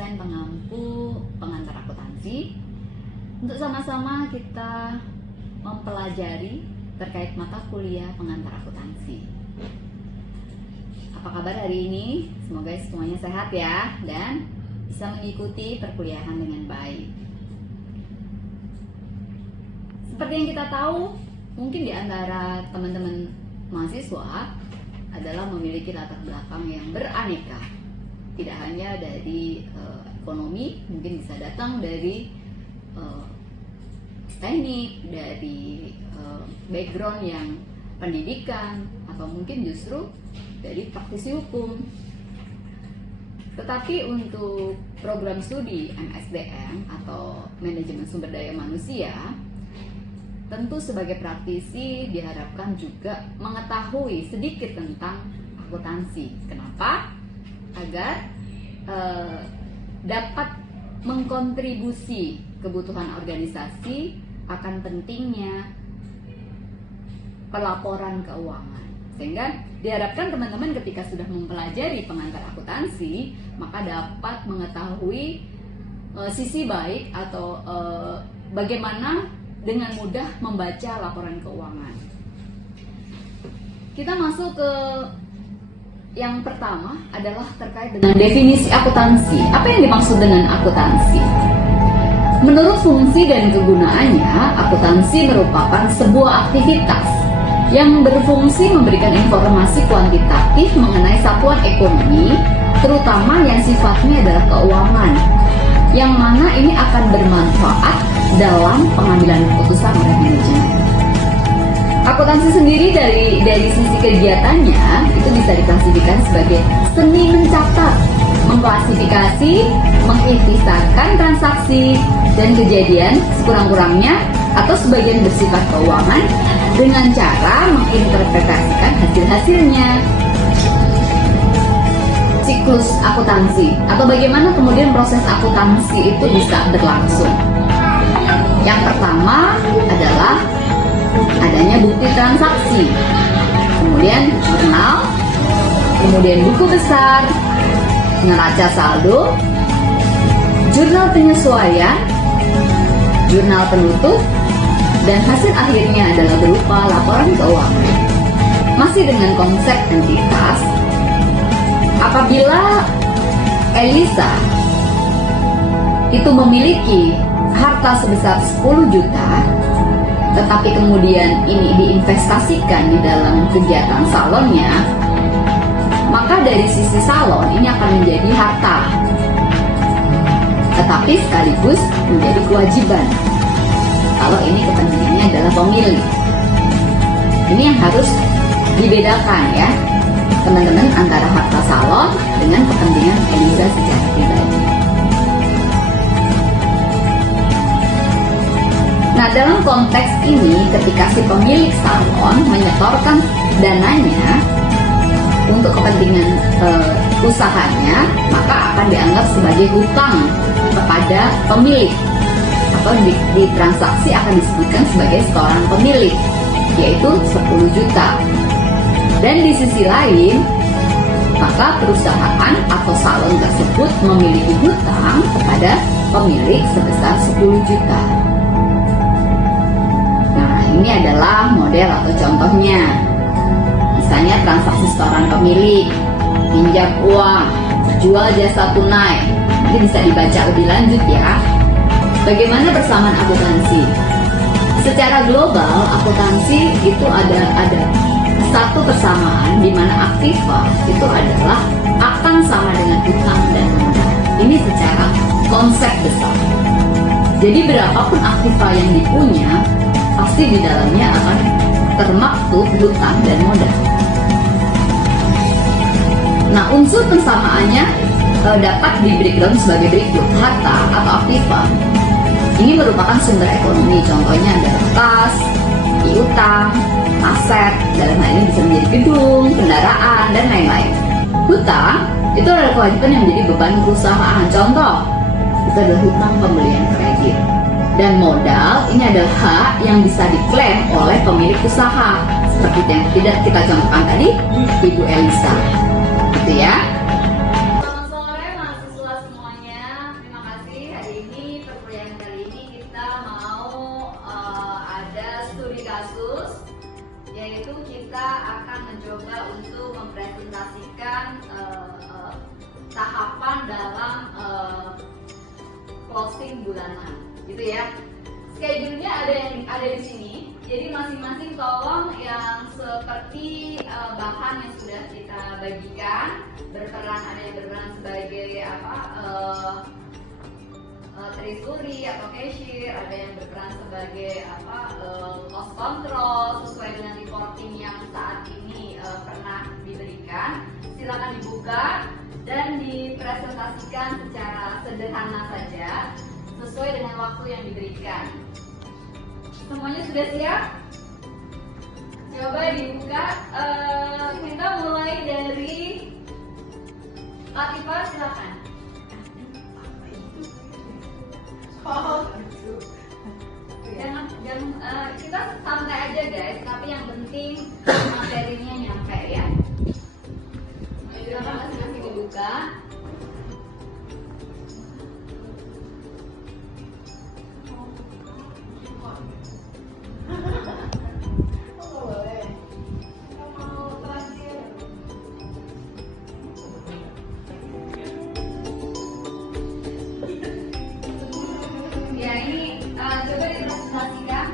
dosen pengampu pengantar akuntansi untuk sama-sama kita mempelajari terkait mata kuliah pengantar akuntansi. Apa kabar hari ini? Semoga semuanya sehat ya dan bisa mengikuti perkuliahan dengan baik. Seperti yang kita tahu, mungkin di antara teman-teman mahasiswa adalah memiliki latar belakang yang beraneka. Tidak hanya dari ekonomi, mungkin bisa datang dari teknik, dari background yang pendidikan, atau mungkin justru dari praktisi hukum. Tetapi untuk program studi MSDM atau Manajemen Sumber Daya Manusia, tentu sebagai praktisi diharapkan juga mengetahui sedikit tentang akuntansi. Kenapa? Agar dapat mengkontribusi kebutuhan organisasi akan pentingnya pelaporan keuangan. Sehingga diharapkan teman-teman ketika sudah mempelajari pengantar akuntansi, maka dapat mengetahui sisi baik atau bagaimana dengan mudah membaca laporan keuangan. Kita masuk ke yang pertama adalah terkait dengan definisi akuntansi. Apa yang dimaksud dengan akuntansi? Menurut fungsi dan kegunaannya, akuntansi merupakan sebuah aktivitas yang berfungsi memberikan informasi kuantitatif mengenai satuan ekonomi, terutama yang sifatnya adalah keuangan, yang mana ini akan bermanfaat dalam pengambilan keputusan oleh manajemen. Akuntansi sendiri dari sisi kegiatannya itu bisa diklasifikasikan sebagai seni mencatat, mengklasifikasi, mengikhtisarkan transaksi dan kejadian sekurang-kurangnya atau sebagian bersifat keuangan dengan cara menginterpretasikan hasil-hasilnya. Siklus akuntansi atau bagaimana kemudian proses akuntansi itu bisa berlangsung. Yang pertama adalah adanya bukti transaksi, kemudian jurnal, kemudian buku besar, neraca saldo, jurnal penyesuaian, jurnal penutup, dan hasil akhirnya adalah berupa laporan keuangan. Masih dengan konsep entitas, apabila Elisa itu memiliki harta sebesar 10 juta, tetapi kemudian ini diinvestasikan di dalam kegiatan salonnya, maka dari sisi salon ini akan menjadi harta, tetapi sekaligus menjadi kewajiban kalau ini kepentingannya adalah pemilik. Ini yang harus dibedakan ya teman-teman antara harta salon dengan kepentingan Elisa secara pribadi. Nah, dalam konteks ini ketika si pemilik salon menyetorkan dananya untuk kepentingan usahanya, maka akan dianggap sebagai hutang kepada pemilik, atau di transaksi akan disebutkan sebagai setoran pemilik, yaitu 10 juta. Dan di sisi lain, maka perusahaan atau salon tersebut memiliki hutang kepada pemilik sebesar 10 juta. Ini adalah model atau contohnya. Misalnya transaksi setoran pemilik, pinjam uang, jual jasa tunai. Nanti bisa dibaca lebih lanjut ya. Bagaimana persamaan akuntansi? Secara global, akuntansi itu ada satu persamaan di mana aktiva itu adalah akan sama dengan hutang dan modal. Ini secara konsep besar. Jadi berapapun aktiva yang dipunya, pasti di dalamnya akan termaktub hutang dan modal. Nah, unsur persamaannya dapat di breakdown sebagai berikut. Harta atau aktiva ini merupakan sumber ekonomi, contohnya adalah kas, piutang, aset, dalam hal ini bisa menjadi gedung, kendaraan, dan lain-lain. Hutang itu adalah kewajiban yang menjadi beban perusahaan, contoh itu adalah hutang pembelian kredit. Dan modal ini adalah hak yang bisa diklaim oleh pemilik usaha, seperti yang tidak kita contohkan tadi, Ibu Elisa, gitu ya. Selamat sore mahasiswa semuanya. yang kali ini kita mau ada studi kasus, yaitu kita akan mencoba untuk mempresentasikan tahapan dalam closing bulanan, gitu ya. Schedule-nya ada di sini. Jadi masing-masing tolong yang seperti bahan yang sudah kita bagikan berperan, ada yang berperan sebagai treasury atau cashier, ada yang berperan sebagai cost control sesuai dengan reporting yang saat ini pernah diberikan. Silakan dibuka dan dipresentasikan secara sederhana saja sesuai dengan waktu yang diberikan. Semuanya sudah siap? Coba dibuka. Kita mulai dari Latifah, silakan. Jangan kita santai aja guys, tapi yang penting materinya nyampe ya. Silakan masing-masing dibuka. Ya ini coba dipresentasikan.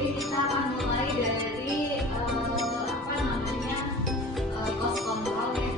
Kita akan mulai dari cost control ya.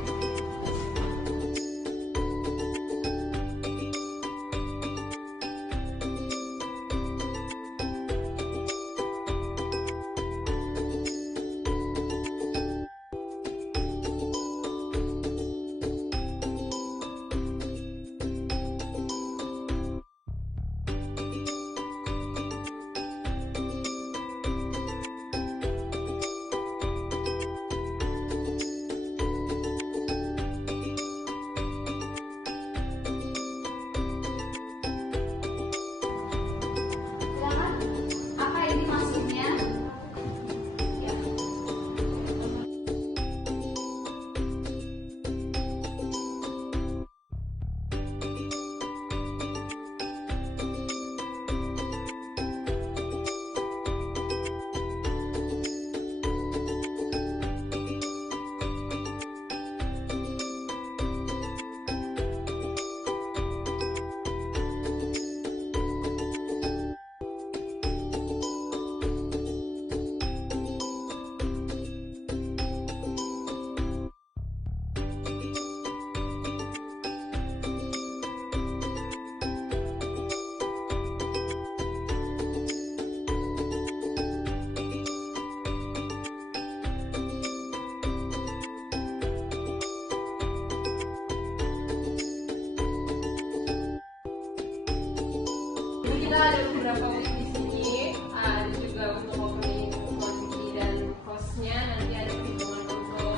Kita ada beberapa link di sini, ada juga untuk opening quantity dan cost-nya. Nanti ada perhitungan untuk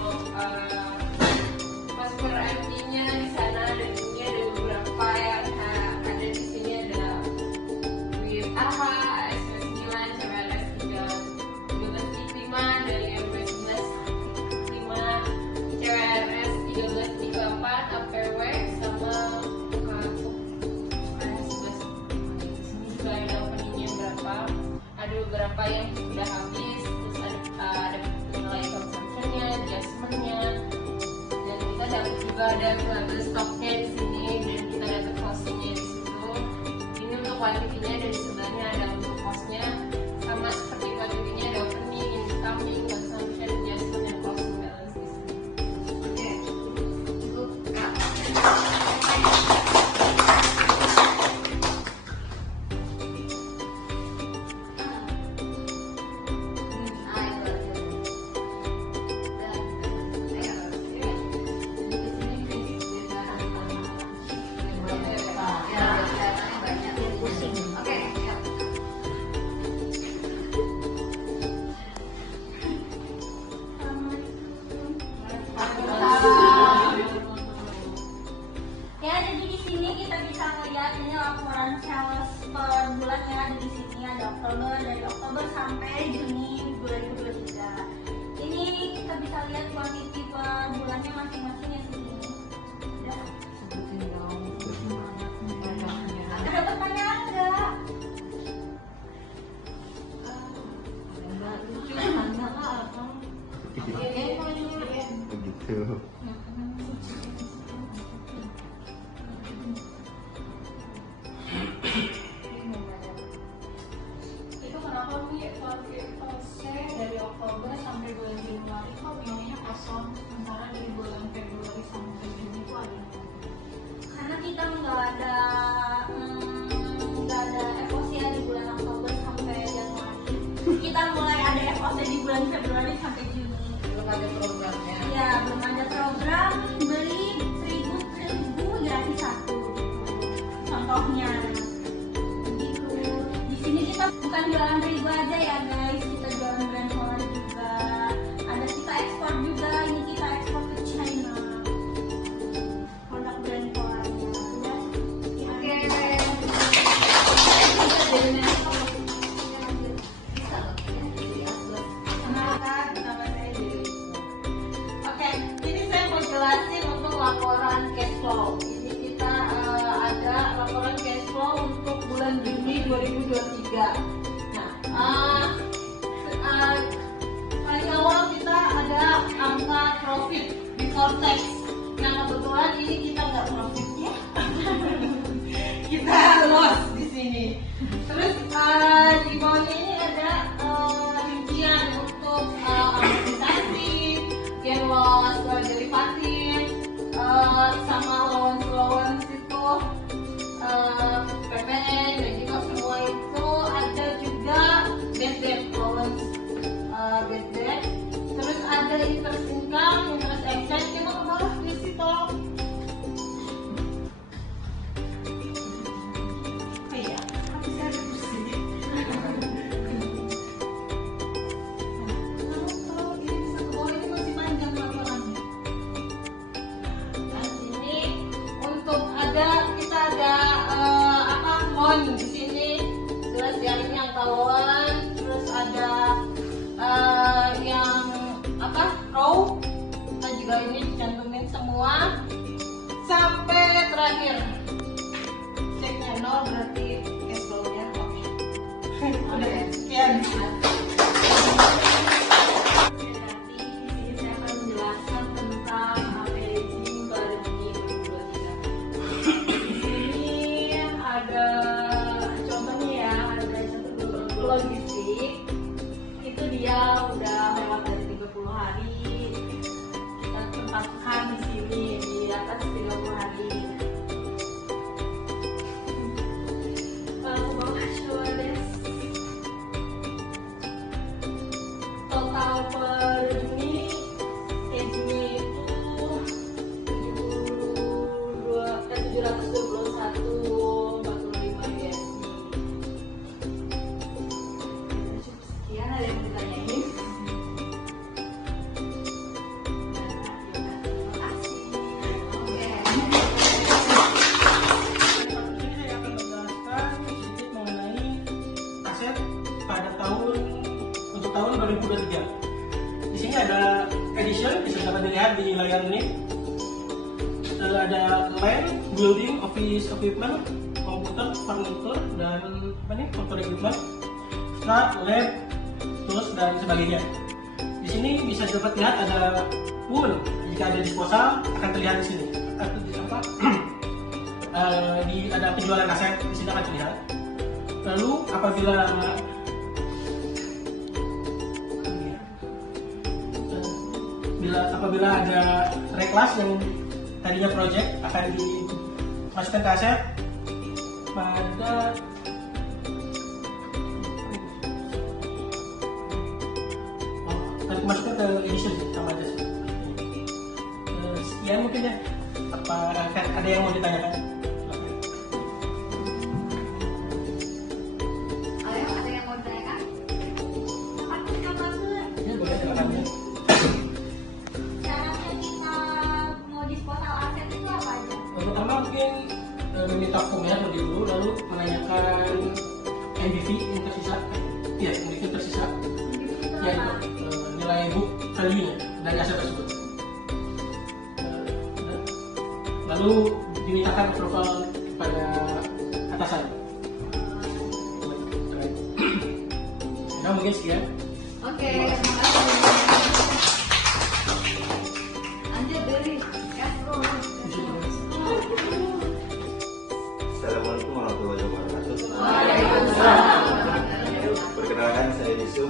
cost per MT-nya di sana, dan ini ada beberapa yang ada di sini, ada with AHA, AS9 sampai AS3, 12 5 dari MP11 5 ada label stoknya di sini dan kita dapat costingnya di situ. Ini untuk wifi-nya dan di sebelahnya ada untuk hostnya, sama seperti wifi-nya ada opening, incoming, consumption, adjustment, dan closing balance di sini. Oke, cukup Kak. Ya, jadi di sini kita bisa melihat ini laporan sales per bulan yang ada di sini, ada Oktober, dari Oktober sampai Juni 2023. Ini kita bisa lihat kuantiti per bulannya masing-masing ya sini. Ya. Ada pertanyaan nggak? Begitu. Itu kenapa Mi dari Oktober sampai bulan Januari kok nilainya kosong, sementara dari bulan Februari sampai Juni itu ada? Karena kita nggak ada FOC ya di bulan Oktober sampai Januari. Kita mulai ada FOC di bulan Februari sampai Juni. Belum ada programnya. Ya, belum ada program beli 1.000 gratis satu. Contohnya gitu. Di sini kita bukan jualan ribu aja ya guys, kita jualan brand Polar juga. Ada kita ekspor juga, ini kita ekspor ke China. Produk brand Polar. Ya. Oke. Bisa loh, ya, jadi atlas. Kenalkan, nama saya Dewi. Oke, ini saya mau jelasin untuk laporan cash flow. Ini kita ada laporan cash flow untuk bulan Juni 2023. Nah, paling awal kita ada angka profit before tax. Nah, kebetulan ini kita nggak profit ya. Kita loss di sini. Terus di bawahnya ini ada rincian untuk amortisasi, gain loss derivatif, sama allowance itu, PPN dan juga semua itu ada juga bad debt allowance, bad debt. Terus ada interest income, interest expense, kita ke bawah di situ. Iya, tapi saya ada pusing. Kalau ini bisa ke bawah ini masih panjang laporannya. Dan ini untuk kita ada loan di sini. Jelas ya, ini yang loan. Terus ada yang row. Kita juga ini dicantumin semua sampai terakhir. Ceknya 0 berarti cash flow-nya oke. Udah sekian. Berarti di sini saya akan menjelaskan tentang averaging per Juni 2023. Di sini ada contohnya ya, ada contoh logistik. Itu dia udah lewat dari 30 hari. Kita tempatkan di sini di atas 30 hari. Lalu bawah shoulders. Total per Juni Juni itu 721,45 USD. Cukup sekian, ada yang ditanyain? Terima kasih. Oke. Ini saya akan menjelaskan sedikit mengenai aset pada untuk tahun 2023. Di sini ada edition, bisa dapat dilihat di layar ini. Ada land, building, office equipment, komputer, furniture, dan motor equipment, strat, lab, tools, dan sebagainya. Di sini bisa dapat lihat ada wool. Jika ada disposal akan terlihat di sini. ada penjualan aset di sini akan terlihat. Lalu apabila ada reklas yang tadinya project akan dimasukkan ke aset pada masukkan ke edition sama aja. Sekian mungkin ya. Apa ada yang mau ditanyakan? Ada yang mau ditanyakan? Ya, boleh silakan. Caranya kita mau disposal aset itu apa aja? Pertama mungkin meminta formnya terlebih dulu, lalu menanyakan NBV yang tersisa. Ya, NBV tersisa. Ya, nilai book value-nya dari aset tersebut. Lalu dimintakan approval kepada atasan. Nah, mungkin sekian. Oke, terima kasih. Lanjut dari Astro. Assalamualaikum warahmatullahi wabarakatuh. Waalaikumsalam. Perkenalkan, saya Yusuf.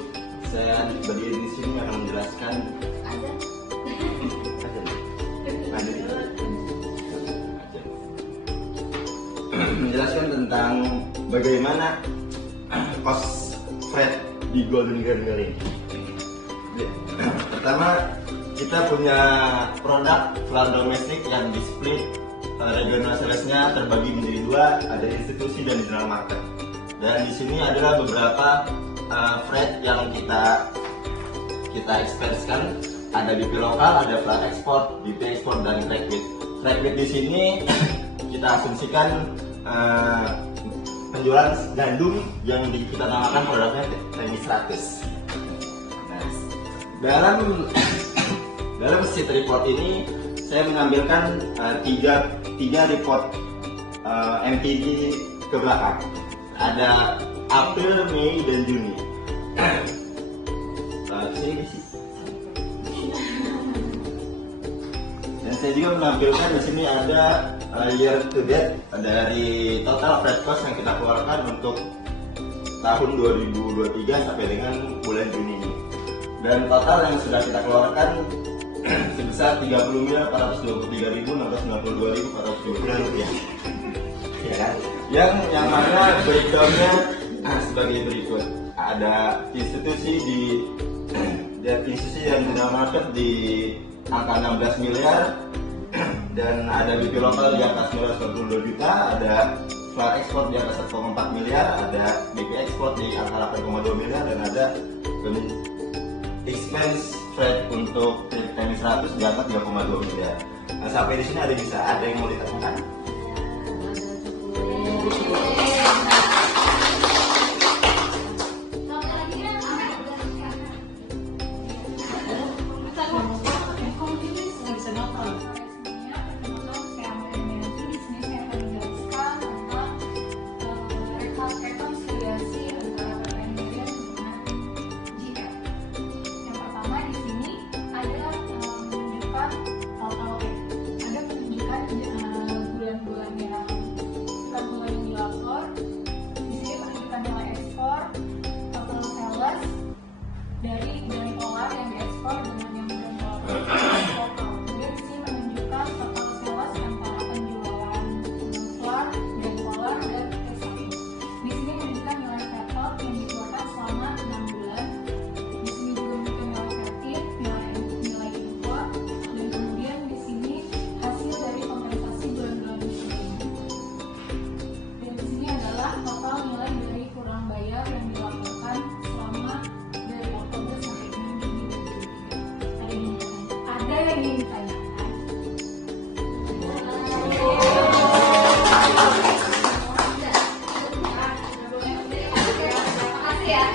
Saya berdiri di sini akan menjelaskan menjelaskan tentang bagaimana cost freight di Golden Girl ini. Pertama, kita punya produk flat domestik yang di split regional salesnya terbagi menjadi dua, ada institusi dan general market. Dan di sini adalah beberapa freight yang kita ekspresikan, ada BP lokal, ada flat export, BP export dan trade weight. Trade weight di sini kita asumsikan penjualan gandum yang kita namakan produknya Temi 100. Nah, dalam sheet report ini saya mengambilkan tiga report MTG ke belakang. Ada April, Mei, dan Juni. Dan saya juga menampilkan di sini ada year to date dari total freight cost yang kita keluarkan untuk tahun 2023 sampai dengan bulan Juni ini. Dan total yang sudah kita keluarkan sebesar 30.423.692.420 rupiah. Ya kan? Yang mana breakdownnya sebagai berikut. Ada institusi yang general market di angka 16 miliar, dan ada BP lokal di atas 992 juta, ada flat export di atas 1,4 miliar, ada BP export di angka 8,2 miliar, dan ada expense freight untuk Temi 100 di angka 3,2 miliar. Nah, sampai di sini ada yang mau ditanyakan? dari polar yang diekspor dengan yang belum polar. Kemudian di sini menunjukkan total sales antara penjualan polar dan polar dan recycling. Di sini menunjukkan nilai settle yang dikeluarkan selama 6 bulan. Di sini juga menunjukkan nilai kreatif, nilai import, dan kemudian di sini hasil dari kompensasi bulan-bulan sebelumnya. Dan di sini adalah total nilai dari kurang bayar yang dilaporkan selama dari Oktober sampai dengan Juni 2023. Ada yang ingin ditanyakan?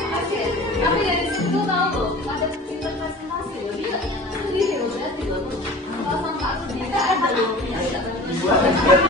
Makasih ya. Tapi dari situ tahu loh, ada pinter presentasi loh dia.